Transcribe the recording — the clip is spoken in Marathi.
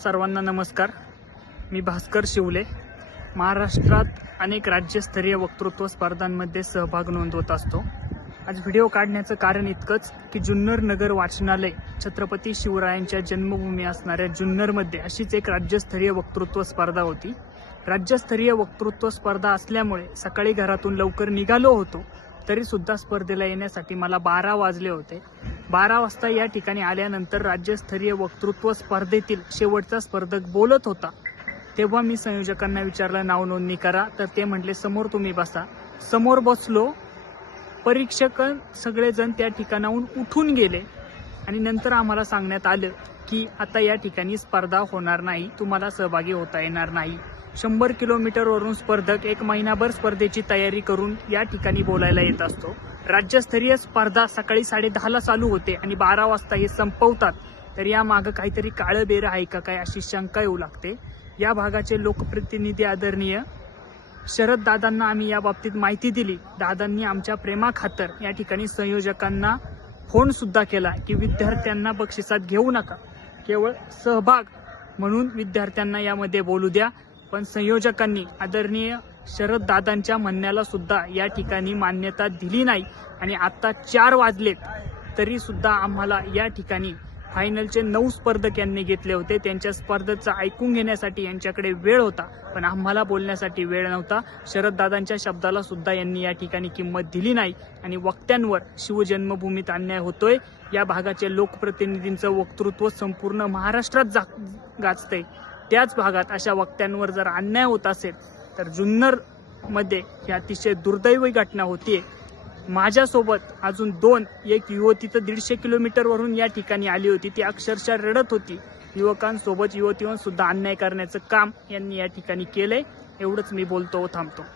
सर्वांना नमस्कार. मी भास्कर शिवले. महाराष्ट्रात अनेक राज्यस्तरीय वक्तृत्व स्पर्धांमध्ये सहभाग नोंदवत असतो. आज व्हिडिओ काढण्याचं कारण इतकंच की जुन्नर नगर वाचनालय छत्रपती शिवरायांच्या जन्मभूमी असणाऱ्या जुन्नरमध्ये अशीच एक राज्यस्तरीय वक्तृत्व स्पर्धा होती. राज्यस्तरीय वक्तृत्व स्पर्धा असल्यामुळे सकाळी घरातून लवकर निघालो होतो तरीसुद्धा स्पर्धेला येण्यासाठी मला बारा वाजले होते. बारा वाजता या ठिकाणी आल्यानंतर राज्यस्तरीय वक्तृत्व स्पर्धेतील शेवटचा स्पर्धक बोलत होता. तेव्हा मी संयोजकांना विचारलं नाव नोंदणी करा. तर ते म्हटले समोर तुम्ही बसा. समोर बसलो. परीक्षक सगळेजण त्या ठिकाणाहून उठून गेले. आणि नंतर आम्हाला सांगण्यात आलं की आता या ठिकाणी स्पर्धा होणार नाही. तुम्हाला सहभागी होता येणार नाही. शंभर किलोमीटरवरून स्पर्धक एक महिनाभर स्पर्धेची तयारी करून या ठिकाणी बोलायला येत असतो. राज्यस्तरीय स्पर्धा सकाळी साडे दहाला चालू होते आणि बारा वाजता हे संपवतात. तर या मागं काहीतरी काळं बेर आहे का काय अशी शंका येऊ लागते. या भागाचे लोकप्रतिनिधी आदरणीय शरद दादांना आम्ही या बाबतीत माहिती दिली. दादांनी आमच्या प्रेमाखातर या ठिकाणी संयोजकांना फोन सुद्धा केला की विद्यार्थ्यांना बक्षिसात घेऊ नका. केवळ सहभाग म्हणून विद्यार्थ्यांना यामध्ये बोलू द्या. पण संयोजकांनी आदरणीय शरद दादांच्या म्हणण्याला सुद्धा या ठिकाणी मान्यता दिली नाही आणि आता चार वाजलेत तरी सुद्धा आम्हाला या ठिकाणी फायनलचे नऊ स्पर्धक यांनी घेतले होते. त्यांच्या स्पर्धेचं ऐकून घेण्यासाठी यांच्याकडे वेळ होता पण आम्हाला बोलण्यासाठी वेळ नव्हता. शरद दादांच्या शब्दाला सुद्धा यांनी या ठिकाणी किंमत दिली नाही आणि वक्त्यांवर शिवजन्मभूमीत अन्याय होतोय. या भागाचे लोकप्रतिनिधींचं वक्तृत्व संपूर्ण महाराष्ट्रात जा गाजतंय. त्याच भागात अशा वक्त्यांवर जर अन्याय होत असेल तर जुन्नरमध्ये ही अतिशय दुर्दैवी घटना होतीये. माझ्यासोबत अजून दोन एक युवती तर दीडशे किलोमीटरवरून या ठिकाणी आली होती. ती अक्षरशः रडत होती. युवकांसोबत युवतीवर सुद्धा अन्याय करण्याचं काम यांनी या ठिकाणी केलंय. एवढंच मी बोलतो व थांबतो.